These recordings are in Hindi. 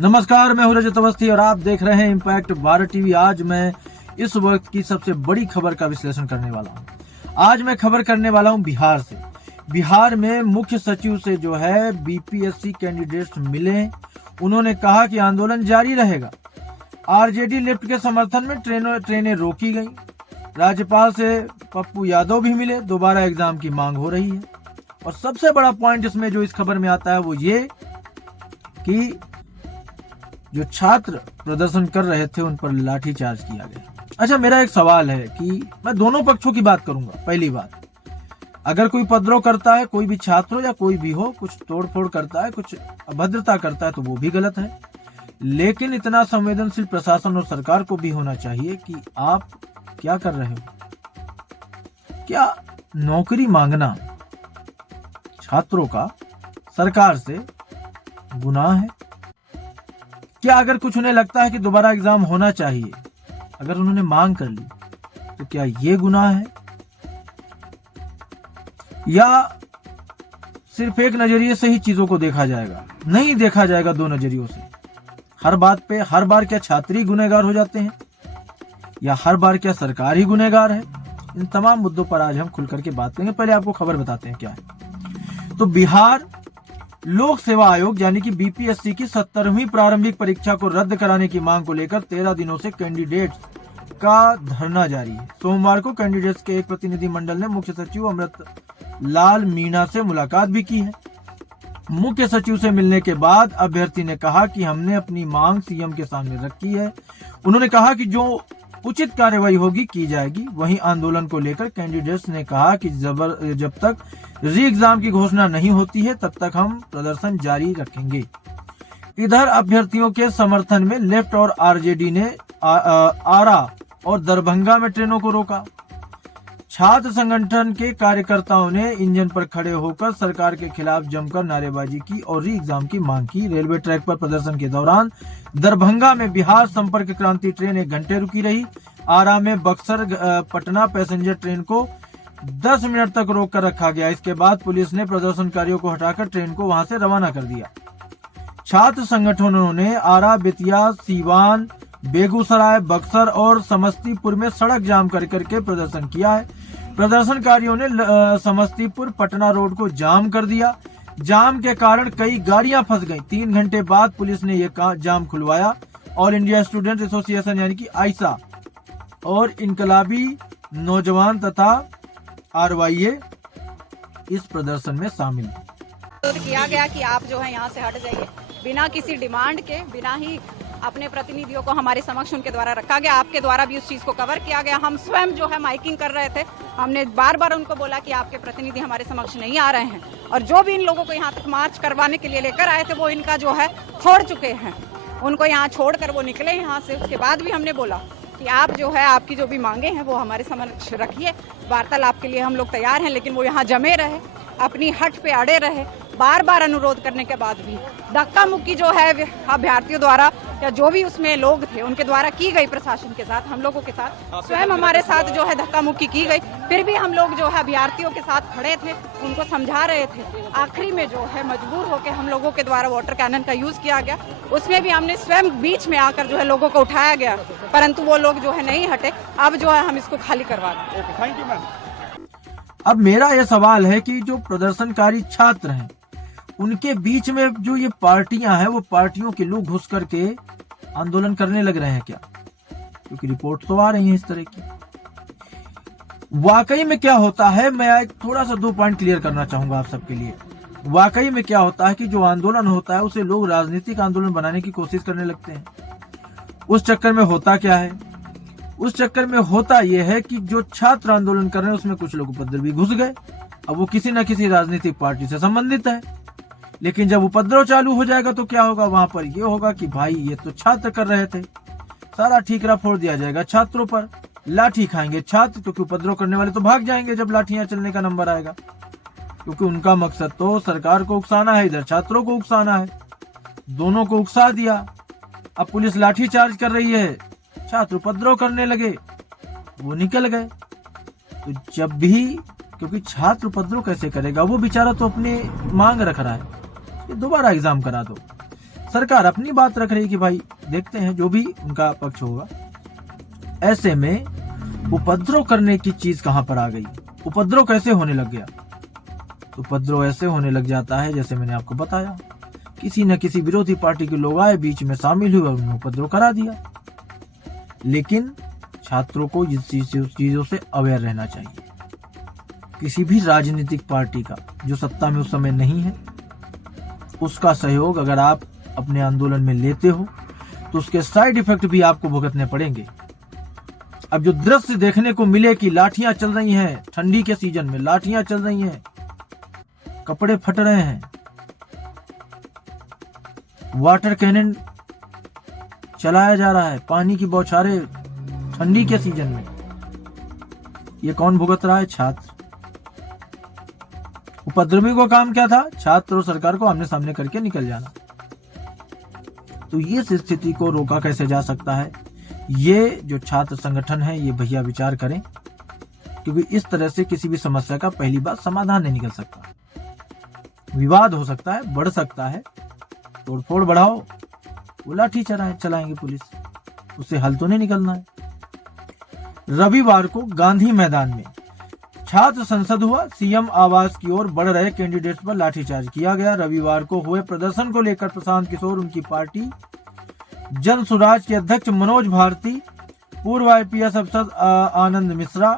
नमस्कार, मैं हूं रजत अवस्थी और आप देख रहे हैं इम्पैक्ट भारत टीवी। आज मैं इस वक्त की सबसे बड़ी खबर का विश्लेषण करने वाला हूं। आज मैं खबर करने वाला हूं बिहार से। बिहार में मुख्य सचिव से जो है बीपीएससी कैंडिडेट्स मिले। उन्होंने कहा कि आंदोलन जारी रहेगा। आरजेडी लिफ्ट के समर्थन में ट्रेनें रोकी गई। राज्यपाल से पप्पू यादव भी मिले। दोबारा एग्जाम की मांग हो रही है। और सबसे बड़ा पॉइंट इसमें जो इस खबर में आता है वो ये कि जो छात्र प्रदर्शन कर रहे थे उन पर लाठीचार्ज किया गया। अच्छा, मेरा एक सवाल है कि मैं दोनों पक्षों की बात करूंगा। पहली बात, अगर कोई उपद्रव करता है, कोई भी छात्र हो या कोई भी हो, कुछ तोड़फोड़ करता है, कुछ अभद्रता करता है तो वो भी गलत है। लेकिन इतना संवेदनशील प्रशासन और सरकार को भी होना चाहिए कि आप क्या कर रहे हो। क्या नौकरी मांगना छात्रों का सरकार से गुनाह है? क्या अगर कुछ उन्हें लगता है कि दोबारा एग्जाम होना चाहिए, अगर उन्होंने मांग कर ली, तो क्या ये गुनाह है? या सिर्फ एक नजरिए से ही चीजों को देखा जाएगा? नहीं देखा जाएगा दो नजरियों से। हर बात पे हर बार क्या छात्र ही गुनहगार हो जाते हैं या हर बार क्या सरकार ही गुनहगार है? इन तमाम मुद्दों पर आज हम खुल करके बात करेंगे। पहले आपको खबर बताते हैं क्या है। तो बिहार लोक सेवा आयोग यानी कि बीपीएससी की 17वीं प्रारंभिक परीक्षा को रद्द कराने की मांग को लेकर 13 दिनों से कैंडिडेट्स का धरना जारी है। सोमवार को कैंडिडेट्स के एक प्रतिनिधि मंडल ने मुख्य सचिव अमृत लाल मीणा से मुलाकात भी की है। मुख्य सचिव से मिलने के बाद अभ्यर्थी ने कहा कि हमने अपनी मांग सीएम के सामने रखी है। उन्होंने कहा कि जो उचित कार्रवाई होगी की जाएगी। वहीं आंदोलन को लेकर कैंडिडेट्स ने कहा कि जब तक री एग्जाम की घोषणा नहीं होती है तब तक हम प्रदर्शन जारी रखेंगे। इधर अभ्यर्थियों के समर्थन में लेफ्ट और आरजेडी ने आरा और दरभंगा में ट्रेनों को रोका। छात्र संगठन के कार्यकर्ताओं ने इंजन पर खड़े होकर सरकार के खिलाफ जमकर नारेबाजी की और री एग्जाम की मांग की। रेलवे ट्रैक पर प्रदर्शन के दौरान दरभंगा में बिहार संपर्क क्रांति ट्रेन 1 घंटे रुकी रही। आरा में बक्सर पटना पैसेंजर ट्रेन को 10 मिनट तक रोक कर रखा गया। इसके बाद पुलिस ने प्रदर्शनकारियों को हटाकर ट्रेन को वहां से रवाना कर दिया। छात्र संगठनों ने आरा, बेतिया, सीवान, बेगूसराय, बक्सर और समस्तीपुर में सड़क जाम कर करके प्रदर्शन किया है। प्रदर्शनकारियों ने समस्तीपुर पटना रोड को जाम कर दिया। जाम के कारण कई गाड़ियां फंस गईं। 3 घंटे बाद पुलिस ने यह जाम खुलवाया। ऑल इंडिया स्टूडेंट एसोसिएशन यानी कि आइसा और इनकलाबी नौजवान तथा आरवाईए इस प्रदर्शन में शामिल किया गया कि आप जो है यहाँ से हट जाइए। बिना किसी डिमांड के, बिना ही अपने प्रतिनिधियों को हमारे समक्ष उनके द्वारा रखा गया। आपके द्वारा भी उस चीज को कवर किया गया। हम स्वयं जो है माइकिंग कर रहे थे। हमने बार बार उनको बोला कि आपके प्रतिनिधि हमारे समक्ष नहीं आ रहे हैं और जो भी इन लोगों को यहाँ तक मार्च करवाने के लिए लेकर आए थे वो इनका जो है छोड़ चुके हैं। उनको यहाँ छोड़कर वो निकले यहाँ से। उसके बाद भी हमने बोला कि आप जो है आपकी जो भी मांगे हैं वो हमारे समक्ष रखिए। वार्तालाप के लिए हम लोग तैयार हैं, लेकिन वो यहाँ जमे रहे, अपनी हट पे अड़े रहे। बार बार अनुरोध करने के बाद भी धक्का मुक्की जो है अभ्यर्थियों द्वारा या जो भी उसमें लोग थे उनके द्वारा की गई, प्रशासन के साथ, हम लोगों के साथ, स्वयं हमारे साथ जो है धक्का मुक्की की गई। फिर भी हम लोग जो है अभ्यर्थियों के साथ खड़े थे, उनको समझा रहे थे। आखिरी में जो है मजबूर होकर हम लोगों के द्वारा वाटर कैनन का यूज किया गया। उसमें भी हमने स्वयं बीच में आकर जो है लोगों को उठाया गया, परंतु वो लोग जो है नहीं हटे। अब जो है हम इसको खाली करवा रहे हैं। Thank you ma'am. अब मेरा यह सवाल है कि जो प्रदर्शनकारी छात्र हैं उनके बीच में जो ये पार्टियां हैं वो पार्टियों के लोग घुस करके आंदोलन करने लग रहे हैं क्या? क्योंकि रिपोर्ट तो आ रही है इस तरह की। वाकई में क्या होता है, मैं एक थोड़ा सा 2 पॉइंट क्लियर करना चाहूंगा आप सबके लिए। वाकई में क्या होता है कि जो आंदोलन होता है उसे लोग राजनीतिक आंदोलन बनाने की कोशिश करने लगते हैं। उस चक्कर में होता क्या है? उस चक्कर में होता यह है कि जो छात्र आंदोलन कर रहे हैं उसमें कुछ लोग उपद्रव भी घुस गए। अब वो किसी न किसी राजनीतिक पार्टी से संबंधित है। लेकिन जब उपद्रव चालू हो जाएगा तो क्या होगा? वहां पर ये होगा कि भाई ये तो छात्र कर रहे थे, सारा ठीकरा फोड़ दिया जाएगा छात्रों पर। लाठी खाएंगे छात्र, क्योंकि उपद्रव करने वाले तो भाग जाएंगे जब लाठियां चलने का नंबर आएगा। क्योंकि उनका मकसद तो सरकार को उकसाना है, इधर छात्रों को उकसाना है। दोनों को उकसा दिया। अब पुलिस लाठी चार्ज कर रही है, छात्र उपद्रव करने लगे, वो निकल गए। तो जब भी, क्योंकि छात्र उपद्रव कैसे करेगा? वो बेचारा तो अपनी मांग रख रहा है, दोबारा एग्जाम करा दो। सरकार अपनी बात रख रही कि भाई देखते हैं जो भी उनका पक्ष होगा। ऐसे में उपद्रव करने की चीज कहां पर आ गई? उपद्रव कैसे होने लग गया? उपद्रव ऐसे होने लग जाता है जैसे मैंने आपको बताया, किसी न किसी विरोधी पार्टी के लोग आए, बीच में शामिल हुए और उन्होंने उपद्रव करा दिया। लेकिन छात्रों को इस चीजों से अवेयर रहना चाहिए। किसी भी राजनीतिक पार्टी का जो सत्ता में उस समय नहीं है, उसका सहयोग अगर आप अपने आंदोलन में लेते हो तो उसके साइड इफेक्ट भी आपको भुगतने पड़ेंगे। अब जो दृश्य देखने को मिले कि लाठियां चल रही हैं, ठंडी के सीजन में लाठियां चल रही हैं, कपड़े फट रहे हैं, वाटर कैनन चलाया जा रहा है, पानी की बौछारें ठंडी के सीजन में, ये कौन भुगत रहा है? छात्र। उपद्रवी को काम क्या था? छात्र और सरकार को आमने सामने करके निकल जाना। तो ये स्थिति को रोका कैसे जा सकता है? ये जो छात्र संगठन है ये भैया विचार करें, क्योंकि इस तरह से किसी भी समस्या का पहली बात समाधान नहीं निकल सकता। विवाद हो सकता है, बढ़ सकता है, तोड़फोड़ बढ़ाओ, वो लाठी चलाएंगे पुलिस, उससे हल तो नहीं निकलना है। रविवार को गांधी मैदान में छात्र संसद हुआ, सीएम आवास की ओर बढ़ रहे कैंडिडेट्स पर लाठीचार्ज किया गया। रविवार को हुए प्रदर्शन को लेकर प्रशांत किशोर, उनकी पार्टी जन सुराज के अध्यक्ष मनोज भारती, पूर्व आईपीएस अफसर आनंद मिश्रा,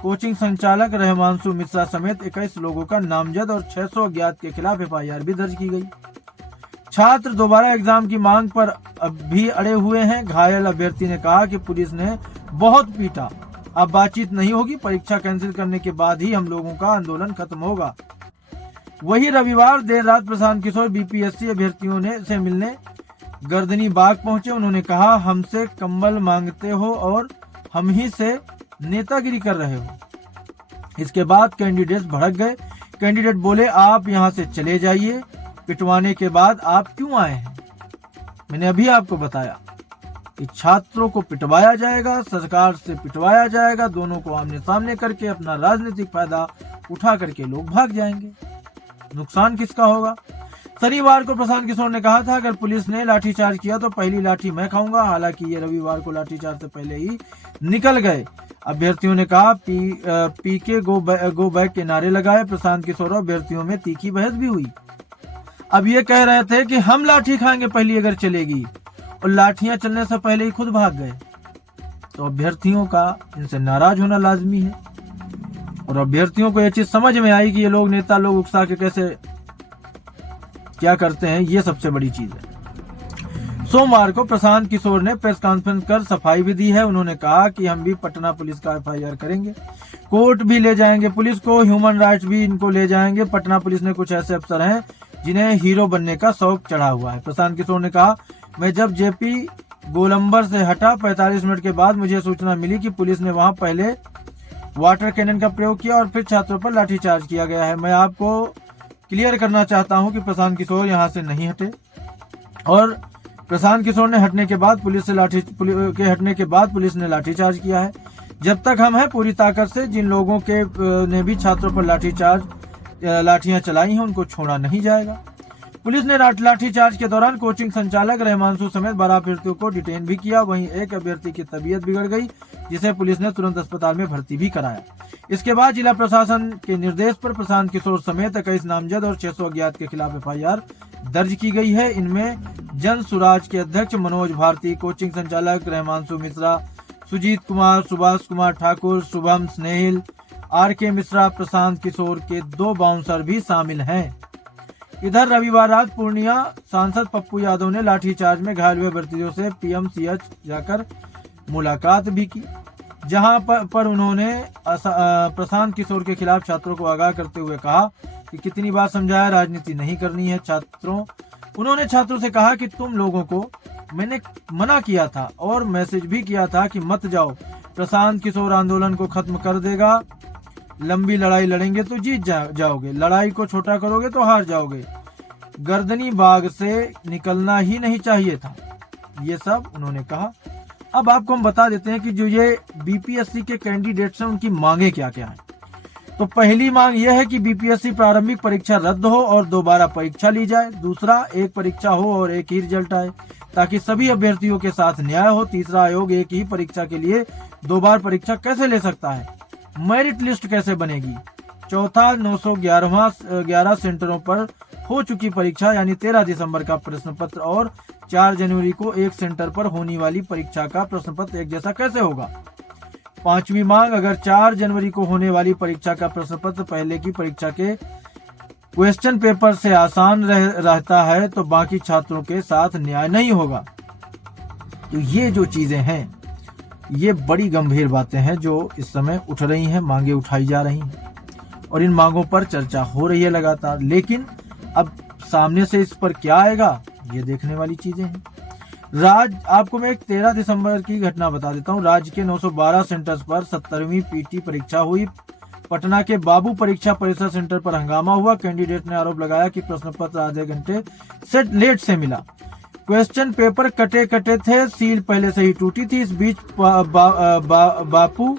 कोचिंग संचालक रहमांशु मिश्रा समेत 21 लोगों का नामजद और 600 अज्ञात के खिलाफ एफआईआर भी दर्ज की गई। छात्र दोबारा एग्जाम की मांग पर अब भी अड़े हुए हैं। घायल अभ्यर्थी ने कहा कि पुलिस ने बहुत पीटा, अब बातचीत नहीं होगी, परीक्षा कैंसिल करने के बाद ही हम लोगों का आंदोलन खत्म होगा। वही रविवार देर रात प्रशांत किशोर बीपीएससी अभ्यर्थियों से मिलने गर्दनी बाग पहुंचे। उन्होंने कहा, हमसे कंबल मांगते हो और हम ही से नेतागिरी कर रहे हो। इसके बाद कैंडिडेट्स भड़क गए। कैंडिडेट बोले, आप यहां से चले जाइए, पिटवाने के बाद आप क्यों आए हैं? मैंने अभी आपको बताया कि छात्रों को पिटवाया जाएगा, सरकार से पिटवाया जाएगा, दोनों को आमने सामने करके अपना राजनीतिक फायदा उठा करके लोग भाग जाएंगे। नुकसान किसका होगा? शनिवार को प्रशांत किशोर ने कहा था, अगर पुलिस ने लाठीचार्ज किया तो पहली लाठी मैं खाऊंगा। हालांकि ये रविवार को लाठीचार्ज से पहले ही निकल गए। अभ्यर्थियों ने कहा पी के गो बैक के नारे लगाए। प्रशांत किशोर और अभ्यर्थियों में तीखी बहस भी हुई। अब ये कह रहे थे कि हम लाठी खाएंगे पहली अगर चलेगी, और लाठियां चलने से पहले ही खुद भाग गए। तो अभ्यर्थियों का इनसे नाराज होना लाजमी है, और अभ्यर्थियों को यह चीज समझ में आई कि ये लोग नेता लोग उकसा के कैसे क्या करते हैं, ये सबसे बड़ी चीज है। सोमवार को प्रशांत किशोर ने प्रेस कॉन्फ्रेंस कर सफाई भी दी है। उन्होंने कहा कि हम भी पटना पुलिस का एफआईआर करेंगे, कोर्ट भी ले जाएंगे पुलिस को, ह्यूमन राइट्स भी इनको ले जाएंगे। पटना पुलिस में कुछ ऐसे अफसर हैं जिन्हें हीरो बनने का शौक चढ़ा हुआ है। प्रशांत किशोर ने कहा, मैं जब जेपी गोलंबर से हटा 45 मिनट के बाद मुझे सूचना मिली कि पुलिस ने वहां पहले वाटर कैनन का प्रयोग किया और फिर छात्रों पर लाठीचार्ज किया गया है। मैं आपको क्लियर करना चाहता हूं कि प्रशांत किशोर यहां से नहीं हटे, और प्रशांत किशोर ने हटने के बाद पुलिस ने लाठीचार्ज किया है। जब तक हम हैं पूरी ताकत से जिन लोगों के ने भी छात्रों पर लाठियां चलाई हैं उनको छोड़ा नहीं जाएगा। पुलिस ने लाठीचार्ज के दौरान कोचिंग संचालक रहमांशु समेत 12 अभ्यर्थियों को डिटेन भी किया। वहीं एक अभ्यर्थी की तबीयत बिगड़ गई, जिसे पुलिस ने तुरंत अस्पताल में भर्ती भी कराया। इसके बाद जिला प्रशासन के निर्देश पर प्रशांत किशोर समेत 21 नामजद और 600 अज्ञात के खिलाफ एफआईआर दर्ज की गई है। इनमें जन सुराज के अध्यक्ष मनोज भारती, कोचिंग संचालक रहमांशु मिश्रा, सुजीत कुमार, सुभाष कुमार ठाकुर, शुभम स्नेहिल, आर.के. मिश्रा, प्रशांत किशोर के 2 बाउंसर भी शामिल हैं। इधर रविवार रात पूर्णिया सांसद पप्पू यादव ने लाठीचार्ज में घायल हुए अभ्यर्थियों से पीएमसीएच जाकर मुलाकात भी की, जहां पर उन्होंने प्रशांत किशोर के खिलाफ छात्रों को आगाह करते हुए कहा कि कितनी बार समझाया, राजनीति नहीं करनी है। उन्होंने छात्रों से कहा कि तुम लोगों को मैंने मना किया था और मैसेज भी किया था कि मत जाओ, प्रशांत किशोर आंदोलन को खत्म कर देगा। लंबी लड़ाई लड़ेंगे तो जीत जाओगे, लड़ाई को छोटा करोगे तो हार जाओगे। गर्दनी बाग से निकलना ही नहीं चाहिए था, ये सब उन्होंने कहा। अब आपको हम बता देते हैं कि जो ये बीपीएससी के कैंडिडेट्स हैं उनकी मांगे क्या क्या हैं। तो पहली मांग यह है कि बीपीएससी प्रारंभिक परीक्षा रद्द हो और दोबारा परीक्षा ली जाए। दूसरा, एक परीक्षा हो और एक ही रिजल्ट आए ताकि सभी अभ्यर्थियों के साथ न्याय हो। तीसरा, आयोग एक ही परीक्षा के लिए 2 बार परीक्षा कैसे ले सकता है, मेरिट लिस्ट कैसे बनेगी। चौथा, 911 सेंटरों पर हो चुकी परीक्षा यानी 13 दिसंबर का प्रश्न पत्र और 4 जनवरी को एक सेंटर पर होने वाली परीक्षा का प्रश्न पत्र एक जैसा कैसे होगा। पांचवी मांग, अगर 4 जनवरी को होने वाली परीक्षा का प्रश्न पत्र पहले की परीक्षा के क्वेश्चन पेपर से आसान रहता है तो बाकी छात्रों के साथ न्याय नहीं होगा। तो ये जो चीजें हैं, ये बड़ी गंभीर बातें हैं जो इस समय उठ रही हैं, मांगे उठाई जा रही हैं और इन मांगों पर चर्चा हो रही है लगातार। लेकिन अब सामने से इस पर क्या आएगा, ये देखने वाली चीजें हैं। आपको मैं एक 13 दिसंबर की घटना बता देता हूँ। राज्य के 912 सेंटर्स पर 17वीं पीटी परीक्षा हुई। पटना के बाबू परीक्षा परिसर सेंटर पर हंगामा हुआ। कैंडिडेट ने आरोप लगाया कि प्रश्न पत्र आधे घंटे से लेट से मिला। क्वेश्चन पेपर कटे थे, सील पहले से ही टूटी थी। इस बीच बापू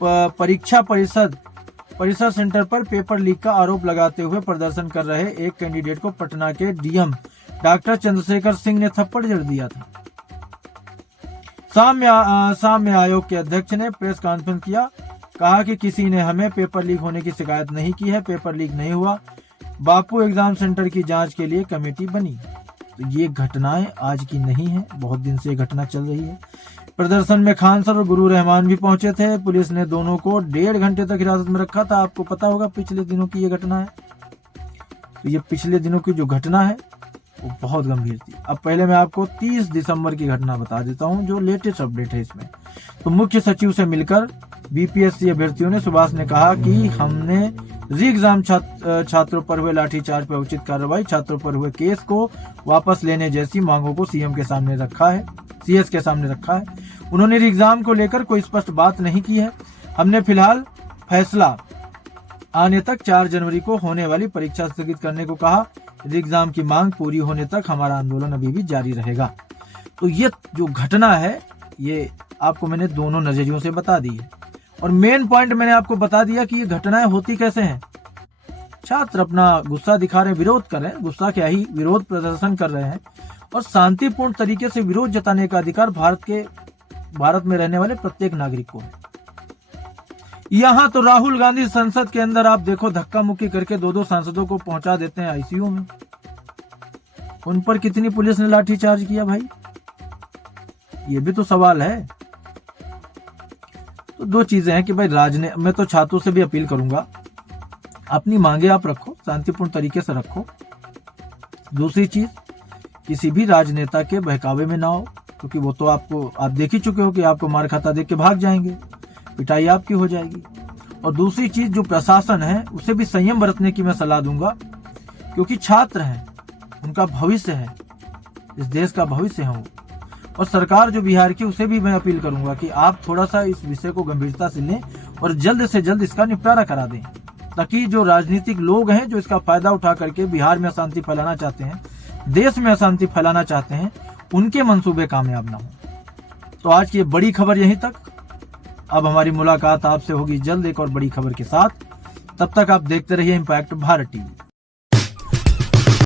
परीक्षा परिसर सेंटर पर पेपर लीक का आरोप लगाते हुए प्रदर्शन कर रहे एक कैंडिडेट को पटना के डीएम डॉक्टर चंद्रशेखर सिंह ने थप्पड़ जड़ दिया था। शाम में आयोग के अध्यक्ष ने प्रेस कॉन्फ्रेंस किया, कहा कि किसी ने हमें पेपर लीक होने की शिकायत नहीं की है, पेपर लीक नहीं हुआ। बापू एग्जाम सेंटर की जांच के लिए कमेटी बनी। तो ये घटनाएं आज की नहीं है, बहुत दिन से घटना चल रही है। प्रदर्शन में खान सर और गुरु रहमान भी पहुंचे थे। पुलिस ने दोनों को 1.5 घंटे तक हिरासत में रखा था। आपको पता होगा पिछले दिनों की ये घटना है। तो ये पिछले दिनों की जो घटना है वो बहुत गंभीर थी। अब पहले मैं आपको 30 दिसंबर की घटना बता देता हूं जो लेटेस्ट अपडेट है इसमें। तो मुख्य सचिव से मिलकर बीपीएससी अभ्यर्थियों ने सुभाष ने कहा कि हमने री एग्जाम छात्रों पर हुए लाठीचार्ज पर उचित कार्रवाई, छात्रों पर हुए केस को वापस लेने जैसी मांगों को सीएस के सामने रखा है। उन्होंने री एग्जाम को लेकर कोई स्पष्ट बात नहीं की है। हमने फिलहाल फैसला आने तक 4 जनवरी को होने वाली परीक्षा स्थगित करने को कहा। री एग्जाम की मांग पूरी होने तक हमारा आंदोलन अभी भी जारी रहेगा। तो ये जो घटना है ये आपको मैंने दोनों नजरियों से बता दी है और मेन पॉइंट मैंने आपको बता दिया कि ये घटनाएं होती कैसे हैं। छात्र अपना गुस्सा दिखा रहे हैं, विरोध कर रहे हैं, गुस्सा क्या ही विरोध प्रदर्शन कर रहे हैं और शांतिपूर्ण तरीके से विरोध जताने का अधिकार भारत में रहने वाले प्रत्येक नागरिक को है। यहाँ तो राहुल गांधी संसद के अंदर आप देखो धक्का मुक्की करके 2 सांसदों को पहुंचा देते हैं आईसीयू में। उन पर कितनी पुलिस ने लाठीचार्ज किया भाई, ये भी तो सवाल है। तो 2 चीजें हैं कि भाई मैं तो छात्रों से भी अपील करूंगा, अपनी मांगे आप रखो, शांतिपूर्ण तरीके से रखो। दूसरी चीज, किसी भी राजनेता के बहकावे में ना हो, क्योंकि वो तो आप देख ही चुके हो कि आपको मार खाता देख के भाग जाएंगे, पिटाई आपकी हो जाएगी। और दूसरी चीज, जो प्रशासन है उसे भी संयम बरतने की मैं सलाह दूंगा, क्योंकि छात्र हैं, उनका भविष्य है, इस देश का भविष्य है वो। और सरकार जो बिहार की, उसे भी मैं अपील करूंगा कि आप थोड़ा सा इस विषय को गंभीरता से लें और जल्द से जल्द इसका निपटारा करा दें, ताकि जो राजनीतिक लोग हैं जो इसका फायदा उठा करके बिहार में अशांति फैलाना चाहते हैं, देश में अशांति फैलाना चाहते हैं, उनके मंसूबे कामयाब ना हो। तो आज की बड़ी खबर यहीं तक। अब हमारी मुलाकात आपसे होगी जल्द एक और बड़ी खबर के साथ। तब तक आप देखते रहिए इम्पैक्ट भारत टीवी।